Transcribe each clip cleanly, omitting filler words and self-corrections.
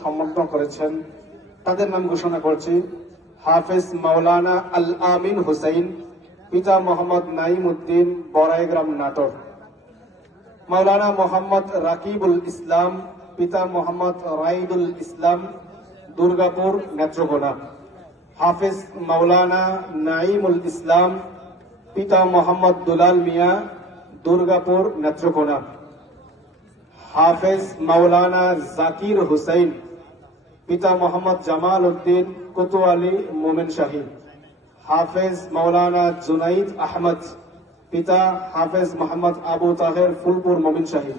সম্মান করেছেন তাদের নাম ঘোষণা করছি। হাফেজ মাওলানা আল আমিন হুসাইন, পিতা মোহাম্মদ নাইম উদ্দিন, বড়াইগ্রাম, নাটোর। মাওলানা মোহাম্মদ রাকিবুল ইসলাম, পিতা মোহাম্মদ রাইদুল ইসলাম, দুর্গাপুর, নেত্রকোনা। হাফেজ মাওলানা নাইমুল ইসলাম, পিতা মোহাম্মদ দুলাল মিয়া, দুর্গাপুর, নেত্রকোনা। হাফেজ মাওলানা জাকির হুসাইন, পিতা মোহাম্মদ জামাল উদ্দিন, কোতোয়ালি, মোমিনশাহী। হাফেজ মাওলানা জুনাইদ আহমদ, পিতা হাফেজ মোহাম্মদ আবু তাহের, ফুলপুর, মোমিনশাহী।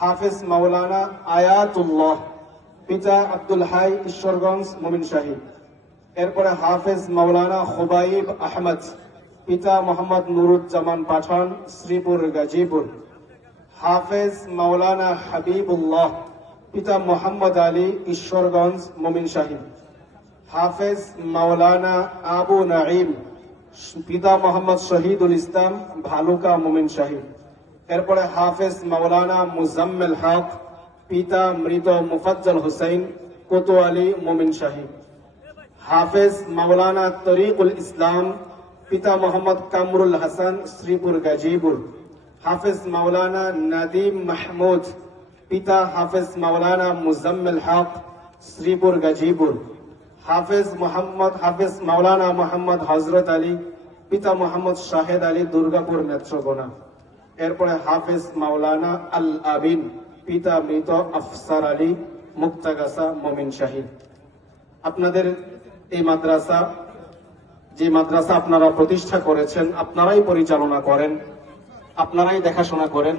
হাফেজ মাওলানা আয়াতুল্লাহ, পিতা আব্দুল হাই, ঈশ্বরগঞ্জ, মোমিনশাহী। এরপরে হাফেজ মাওলানা খুবাইব আহমদ, পিতা মোহাম্মদ নুরুজ্জামান পাঠান, শ্রীপুর, গাজীপুর। হাফেজ মাওলানা হাবিবুল্লাহ, পিতা মোহাম্মদ আলী, ঈশ্বরগঞ্জ, মোমিনশাহী। হাফেজ মাওলানা আবু নাঈম, পিতা মোহাম্মদ শহীদুল ইসলাম, ভালুকা, মোমিনশাহী। এরপরে হাফেজ মাওলানা মুজাম্মেল হক, পিতা মৃত মুফাজ্জল হুসাইন, কোতোয়ালি, মোমিনশাহী। হাফেজ মাওলানা তরিকুল ইসলাম, পিতা মোহাম্মদ কামরুল হাসান, শ্রীপুর, গাজীপুর। হাফেজ মাওলানা নাদিম মাহমুদ, পিতা হাফেজ মাওলানা মুজাম্মেল হক, শ্রীপুর, গাজীপুর। হাফেজ মাওলানা মোহাম্মদ হজরত আলী, পিতা মোহাম্মদ শাহেদ আলী, দুর্গাপুর, নেত্রকোনা। এরপরে হাফেজ মাওলানা আল আবিন, পিতা মৃত আফসার আলী, মুক্তাগাছা, মোমিনশাহী। আপনাদের এই মাদ্রাসা, যে মাদ্রাসা আপনারা প্রতিষ্ঠা করেছেন, আপনারাই পরিচালনা করেন, আপনারাই দেখাশোনা করেন।